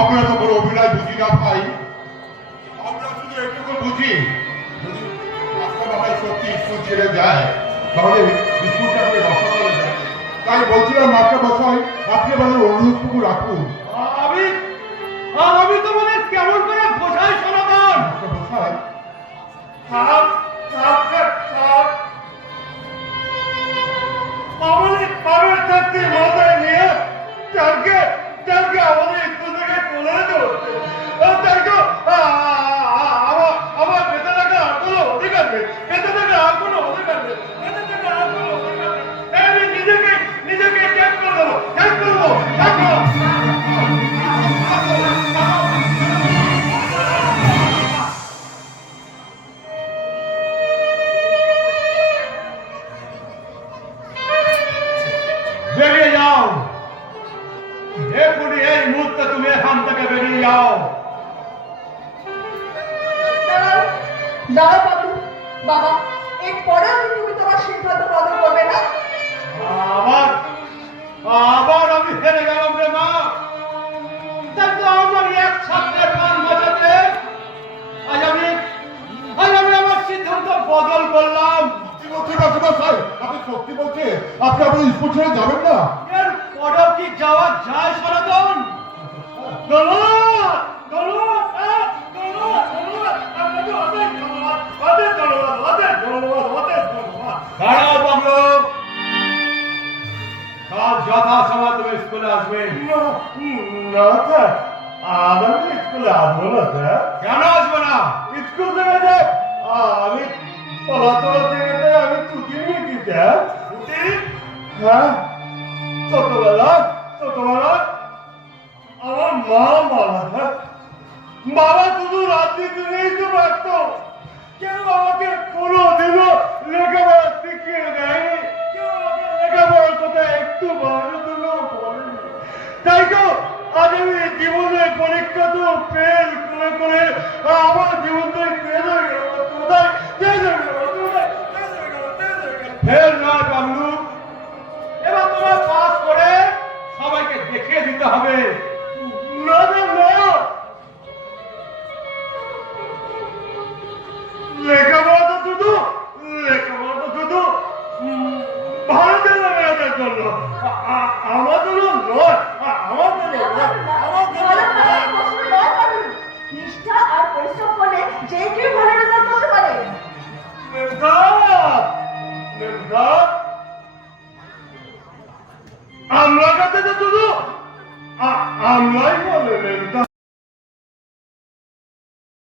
আমরা তো বড় অভিনয় বুঝি না ভাই, আমরা শুধু এটুকু বুঝি যদি বাবাই সত্যি স্কুল ছেড়ে যায় তাহলে স্কুলটা করে রক্ষা করা যায়। তাই বলছিলাম মাস্টার মশাই আপনি আমাদের অনুরোধটুকু রাখুন। আমি তোমাদের কেমন করে বোঝাই সনাতন? মাস্টার মশাই আমাদের পাড়ার থাকতে মাথায় নিয়ে তাকে আমাদের স্কুল থেকে তুলে ধরছে। আমার বেঁচে থাকা আর কোনো অধিকার নেই, বেঁচে থাকা আর কোনো অধিকার নেই, বেঁচে থাকা আর কোনো অধিকার নেই। আমি নিজেকে ত্যাগ করে দেবো, ত্যাগ করবো। বেরিয়ে যাও, এখনই এই মুহূর্তে তুমি এখান থেকে বেরিয়ে যাও। দাঁড়াও বাবু, বাবা এরপরেও তুমি তোমার সিদ্ধান্ত বদল করবে না? আবার আমি হেরে গেলাম রে মা। তাই তো আমার এক ছাত্রের প্রাণ বাঁচাতে আজ আমি আমার সিদ্ধান্ত বদল করলাম। আপনি সত্যি বলছে আপনি আমাদের স্কুল ছেড়ে যাবেন না? এর পরেও কি যাওয়া যায় সনাতন? দাঁড়াও বাবলু, কাল যথাসময় তুমি স্কুলে আসবে। না স্যার, আমি স্কুলে আসবো না স্যার। কেন আসবে না? স্কুল থেকে যে আমি পলাতলা থেকে আমি ছুটি নিয়েছি স্যার। ছুটি? হ্যাঁ, ছোটবেলা আমার মা মারা যায়। বাবা শুধু রাজনীতি নিয়েই তো ব্যস্ত, কেউ আমাকে কোনোদিনও লেখাপড়া শিখিয়ে দেয়নি, কেউ আমাকে লেখাপড়ার কথা একটু বারোদিনও বলেনি। তাই তো আজ আমি জীবনের পরীক্ষা তো ফেল করে আমার জীবনটাই ফেল হয়ে গেল। ফেল নয় বাবলু, এবার তোমার পাস করে সবাইকে দেখিয়ে দিতে হবে। না না না, লেখাপড়া তো শুধু ভারতের মেয়েদের জন্য, আমাদেরও নয়, আমাদেরও নয়। নিষ্ঠা আর পরিশ্রম করলে যে কেউ ভালো রেজাল্ট করতে পারে। আমরা কাছে তো শুধু আমরাই বলে